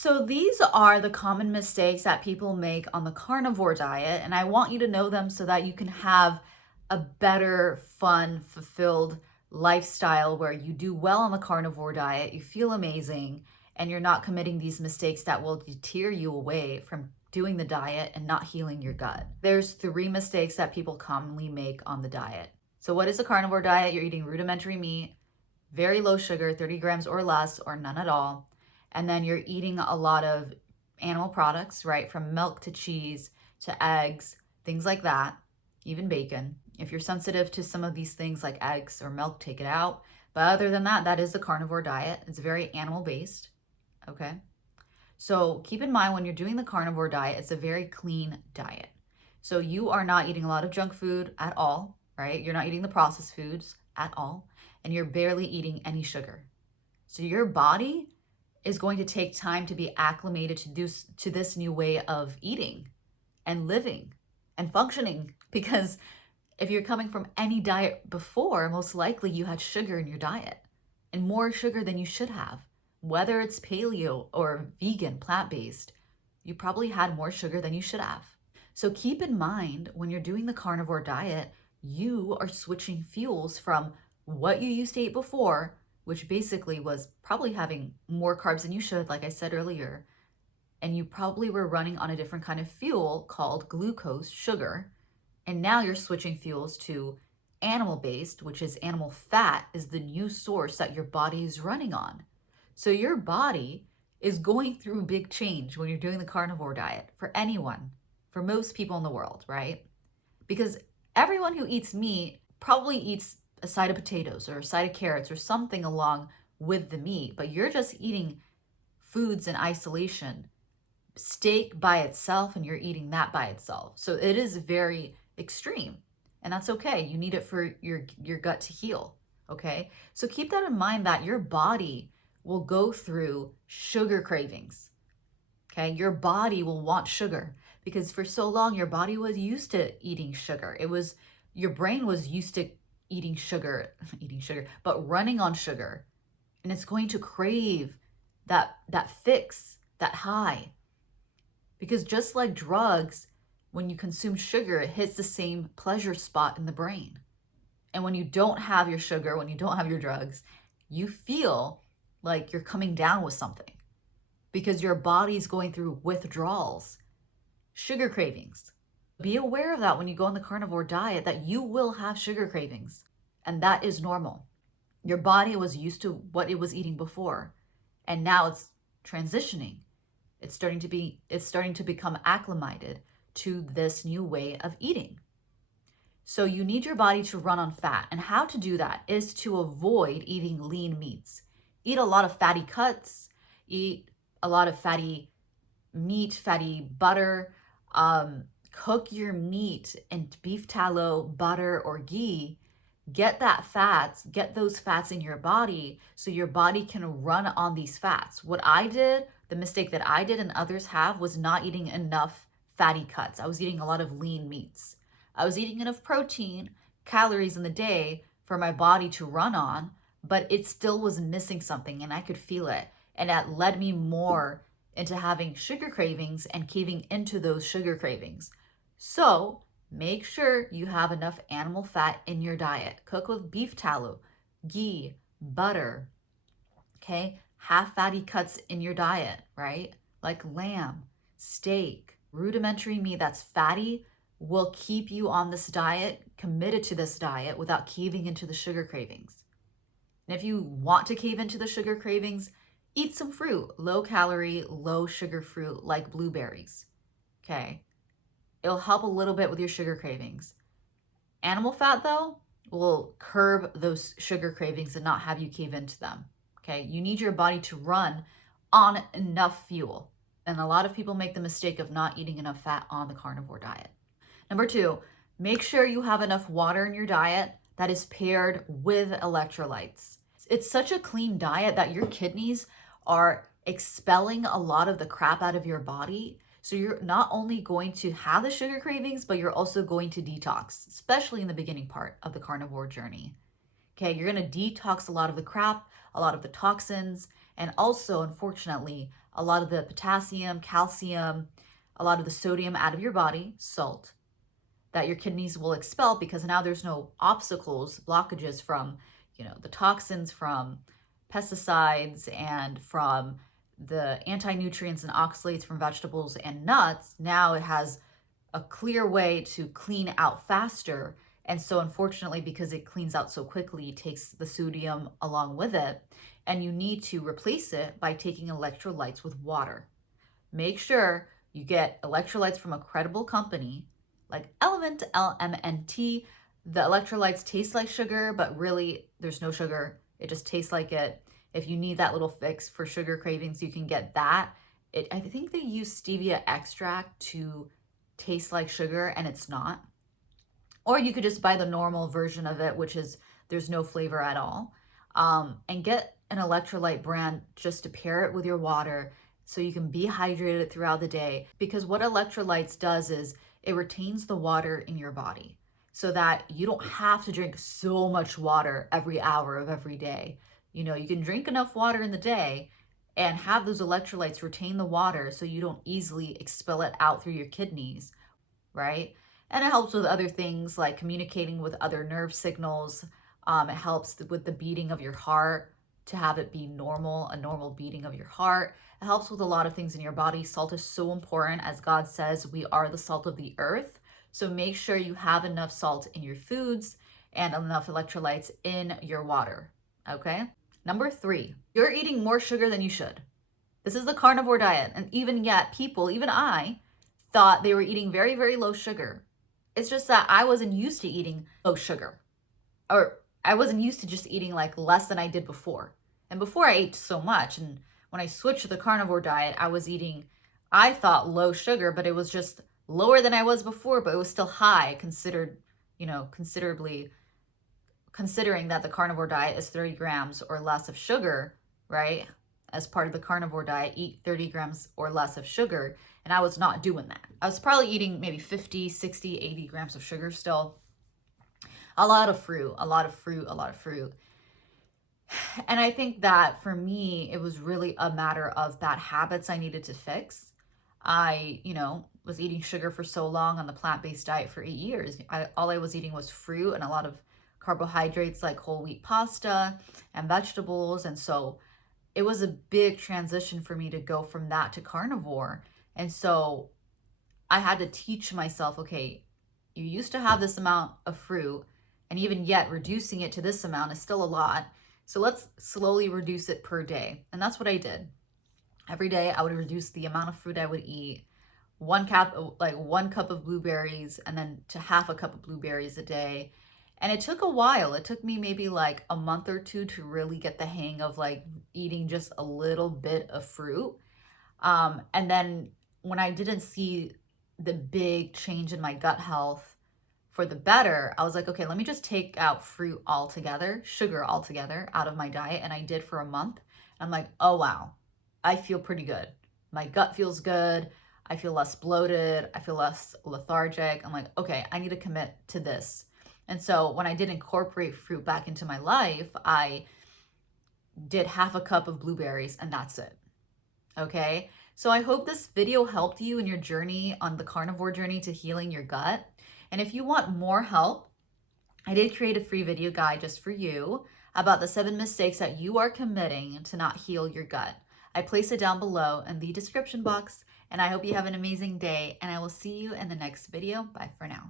So these are the common mistakes that people make on the carnivore diet, and I want you to know them so that you can have a better, fun, fulfilled lifestyle where you do well on the carnivore diet, you feel amazing, and you're not committing these mistakes that will deter you away from doing the diet and not healing your gut. There's 3 mistakes that people commonly make on the diet. So what is a carnivore diet? You're eating rudimentary meat, very low sugar, 30 grams or less, or none at all. And then you're eating a lot of animal products, right? From milk to cheese to eggs, things like that, even bacon. If you're sensitive to some of these things like eggs or milk, take it out. But other than that, that is the carnivore diet. It's very animal based, okay? So keep in mind when you're doing the carnivore diet, it's a very clean diet. So you are not eating a lot of junk food at all, right? You're not eating the processed foods at all, and you're barely eating any sugar. So your body is going to take time to be acclimated to this new way of eating and living and functioning, because if you're coming from any diet before, most likely you had sugar in your diet and more sugar than you should have. Whether it's paleo or vegan, plant-based, you probably had more sugar than you should have. So keep in mind when you're doing the carnivore diet, you are switching fuels from what you used to eat before, which basically was probably having more carbs than you should, like I said earlier, and you probably were running on a different kind of fuel called glucose, sugar, and now you're switching fuels to animal-based, which is animal fat, is the new source that your body is running on. So your body is going through big change when you're doing the carnivore diet for anyone, for most people in the world, right? Because everyone who eats meat probably eats a side of potatoes or a side of carrots or something along with the meat, but you're just eating foods in isolation, steak by itself, and you're eating that by itself. So it is very extreme, and that's okay. You need it for your gut to heal, okay? So keep that in mind that your body will go through sugar cravings, okay? Your body will want sugar because for so long your body was used to eating sugar. Your brain was used to eating sugar, but running on sugar. And it's going to crave that fix, that high. Because just like drugs, when you consume sugar, it hits the same pleasure spot in the brain. And when you don't have your sugar, when you don't have your drugs, you feel like you're coming down with something because your body's going through withdrawals, sugar cravings. Be aware of that when you go on the carnivore diet, that you will have sugar cravings, and that is normal. Your body was used to what it was eating before, and now it's transitioning. It's starting to become acclimated to this new way of eating. So you need your body to run on fat, and how to do that is to avoid eating lean meats. Eat a lot of fatty cuts, eat a lot of fatty meat, fatty butter, cook your meat in beef tallow, butter, or ghee. Get those fats in your body so your body can run on these fats. What I did, the mistake that I did and others have, was not eating enough fatty cuts. I was eating a lot of lean meats. I was eating enough protein, calories in the day for my body to run on, but it still was missing something and I could feel it. And that led me more into having sugar cravings and caving into those sugar cravings. So make sure you have enough animal fat in your diet. Cook with beef tallow, ghee, butter, okay? Have fatty cuts in your diet, right? Like lamb, steak, rudimentary meat that's fatty will keep you on this diet, committed to this diet without caving into the sugar cravings. And if you want to cave into the sugar cravings, eat some fruit, low calorie, low sugar fruit like blueberries, okay? It'll help a little bit with your sugar cravings. Animal fat, though, will curb those sugar cravings and not have you cave into them, okay? You need your body to run on enough fuel. And a lot of people make the mistake of not eating enough fat on the carnivore diet. Number 2, make sure you have enough water in your diet that is paired with electrolytes. It's such a clean diet that your kidneys are expelling a lot of the crap out of your body. So you're not only going to have the sugar cravings, but you're also going to detox, especially in the beginning part of the carnivore journey. Okay, you're going to detox a lot of the crap, a lot of the toxins, and also, unfortunately, a lot of the potassium, calcium, a lot of the sodium out of your body, salt, that your kidneys will expel because now there's no obstacles, blockages from, the toxins from pesticides and from the anti-nutrients and oxalates from vegetables and nuts. Now it has a clear way to clean out faster. And so unfortunately, because it cleans out so quickly, it takes the sodium along with it. And you need to replace it by taking electrolytes with water. Make sure you get electrolytes from a credible company like Element, LMNT. The electrolytes taste like sugar, but really there's no sugar. It just tastes like it. If you need that little fix for sugar cravings, you can get that. I think they use stevia extract to taste like sugar, and it's not. Or you could just buy the normal version of it, which is there's no flavor at all. And get an electrolyte brand just to pair it with your water so you can be hydrated throughout the day. Because what electrolytes does is it retains the water in your body so that you don't have to drink so much water every hour of every day. You can drink enough water in the day and have those electrolytes retain the water so you don't easily expel it out through your kidneys, right? And it helps with other things like communicating with other nerve signals. It helps with the beating of your heart to have it be normal, a normal beating of your heart. It helps with a lot of things in your body. Salt is so important. As God says, we are the salt of the earth. So make sure you have enough salt in your foods and enough electrolytes in your water, okay? Number 3, you're eating more sugar than you should. This is the carnivore diet. And even yet, people, even I, thought they were eating very, very low sugar. It's just that I wasn't used to eating low sugar. Or I wasn't used to just eating like less than I did before. And before I ate so much, and when I switched to the carnivore diet, I was eating, I thought low sugar, but it was just lower than I was before, but it was still high considerably, considering that the carnivore diet is 30 grams or less of sugar, right? As part of the carnivore diet, eat 30 grams or less of sugar. And I was not doing that. I was probably eating maybe 50, 60, 80 grams of sugar still. A lot of fruit. And I think that for me, it was really a matter of bad habits I needed to fix. I, was eating sugar for so long on the plant-based diet for 8 years. All I was eating was fruit and a lot of carbohydrates like whole wheat pasta and vegetables. And so it was a big transition for me to go from that to carnivore. And so I had to teach myself, okay, you used to have this amount of fruit, and even yet reducing it to this amount is still a lot. So let's slowly reduce it per day. And that's what I did. Every day I would reduce the amount of fruit I would eat, one cup of blueberries, and then to half a cup of blueberries a day. And it took a while. It took me maybe like a month or two to really get the hang of like eating just a little bit of fruit. And then when I didn't see the big change in my gut health for the better, I was like, okay, let me just take out fruit altogether, sugar altogether out of my diet. And I did for a month. I'm like, oh, wow, I feel pretty good. My gut feels good. I feel less bloated. I feel less lethargic. I'm like, okay, I need to commit to this. And so when I did incorporate fruit back into my life, I did half a cup of blueberries and that's it. Okay. So I hope this video helped you in your journey on the carnivore journey to healing your gut. And if you want more help, I did create a free video guide just for you about the 7 mistakes that you are committing to not heal your gut. I place it down below in the description box, and I hope you have an amazing day, and I will see you in the next video. Bye for now.